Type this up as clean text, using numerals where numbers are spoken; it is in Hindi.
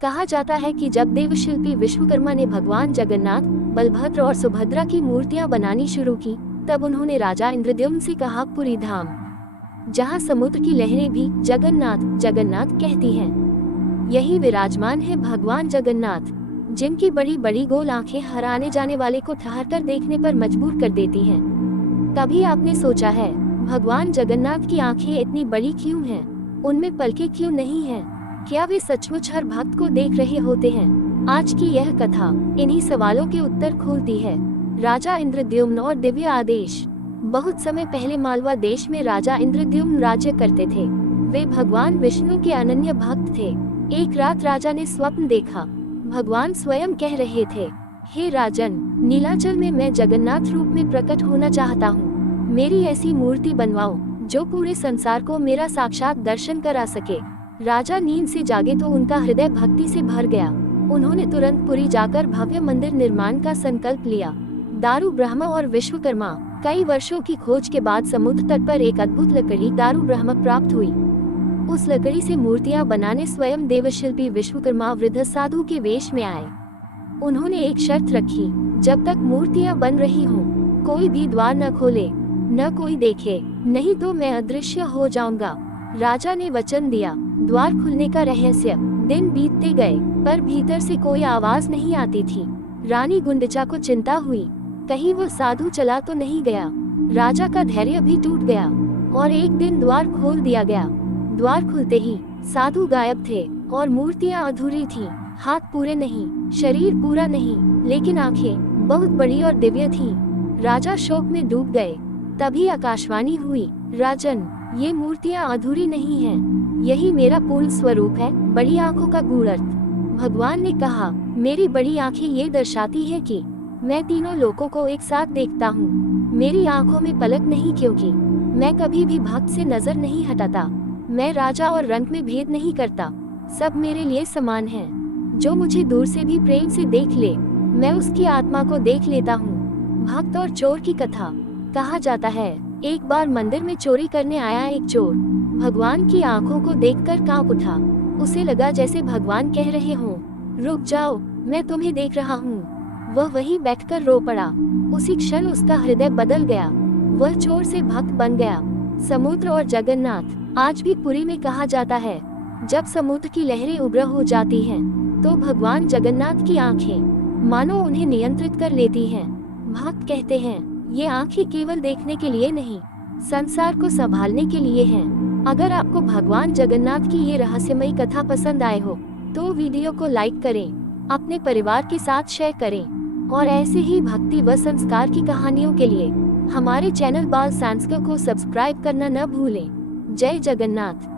कहा जाता है कि जब देवशिल्पी विश्वकर्मा ने भगवान जगन्नाथ, बलभद्र और सुभद्रा की मूर्तियां बनानी शुरू की, तब उन्होंने राजा इंद्रद्युम्न से कहा, पुरी धाम, जहां समुद्र की लहरें भी जगन्नाथ जगन्नाथ कहती हैं, यही विराजमान है भगवान जगन्नाथ, जिनकी बड़ी बड़ी गोल आंखें हर आने जाने वाले को ठहरकर देखने पर मजबूर कर देती हैं। कभी आपने सोचा है, भगवान जगन्नाथ की आंखें इतनी बड़ी क्यों हैं? उनमें पलकें क्यों नहीं हैं? क्या वे सचमुच हर भक्त को देख रहे होते हैं? आज की यह कथा इन्हीं सवालों के उत्तर खोलती है। राजा इंद्रद्युम्न और दिव्य आदेश। बहुत समय पहले मालवा देश में राजा इंद्रद्युम्न राज्य करते थे। वे भगवान विष्णु के अनन्य भक्त थे। एक रात राजा ने स्वप्न देखा। भगवान स्वयं कह रहे थे, हे राजन, नीलाचल में मैं जगन्नाथ रूप में प्रकट होना चाहता हूँ। मेरी ऐसी मूर्ति बनवाओ जो पूरे संसार को मेरा साक्षात दर्शन करा सके। राजा नींद से जागे तो उनका हृदय भक्ति से भर गया। उन्होंने तुरंत पुरी जाकर भव्य मंदिर निर्माण का संकल्प लिया। दारू ब्रह्म और विश्वकर्मा। कई वर्षों की खोज के बाद समुद्र तट पर एक अद्भुत लकड़ी दारू ब्रह्म प्राप्त हुई। उस लकड़ी से मूर्तियां बनाने स्वयं देवशिल्पी विश्वकर्मा वृद्ध साधु के वेश में आए। उन्होंने एक शर्त रखी, जब तक मूर्तियां बन रही हों, कोई भी द्वार न खोले, न कोई देखे, नहीं तो मैं अदृश्य हो जाऊंगा। राजा ने वचन दिया। द्वार खुलने का रहस्य। दिन बीतते गए, पर भीतर से कोई आवाज नहीं आती थी। रानी गुंडचा को चिंता हुई, कहीं वो साधु चला तो नहीं गया। राजा का धैर्य भी टूट गया और एक दिन द्वार खोल दिया गया। द्वार खुलते ही साधु गायब थे और मूर्तियां अधूरी थीं। हाथ पूरे नहीं, शरीर पूरा नहीं, लेकिन आंखें बहुत बड़ी और दिव्य थीं। राजा शोक में डूब गए। तभी आकाशवाणी हुई, राजन, ये मूर्तियां अधूरी नहीं हैं, यही मेरा पूर्ण स्वरूप है, बड़ी आंखों का गूढ़ अर्थ। भगवान ने कहा, मेरी बड़ी आंखें ये दर्शाती है कि मैं तीनों लोकों को एक साथ देखता हूँ। मेरी आंखों में पलक नहीं, क्योंकि मैं कभी भी भक्त से नजर नहीं हटाता। मैं राजा और रंक में भेद नहीं करता, सब मेरे लिए समान हैं। जो मुझे दूर से भी प्रेम से देख ले, मैं उसकी आत्मा को देख लेता हूँ। भक्त और चोर की कथा। कहा जाता है, एक बार मंदिर में चोरी करने आया एक चोर भगवान की आंखों को देखकर कांप उठा। उसे लगा जैसे भगवान कह रहे हों, रुक जाओ, मैं तुम्हें देख रहा हूँ। वह वहीं बैठकर रो पड़ा। उसी क्षण उसका हृदय बदल गया। वह चोर से भक्त बन गया। समुद्र और जगन्नाथ। आज भी पुरी में कहा जाता है, जब समुद्र की लहरें उग्र हो जाती हैं, तो भगवान जगन्नाथ की आंखें मानो उन्हें नियंत्रित कर लेती हैं। भक्त कहते हैं, ये आंखें केवल देखने के लिए नहीं, संसार को संभालने के लिए हैं। अगर आपको भगवान जगन्नाथ की ये रहस्यमयी कथा पसंद आए हो, तो वीडियो को लाइक करें, अपने परिवार के साथ शेयर करें और ऐसे ही भक्ति व संस्कार की कहानियों के लिए हमारे चैनल बाल सांस्कृतिक को सब्सक्राइब करना न भूलें। जय जगन्नाथ।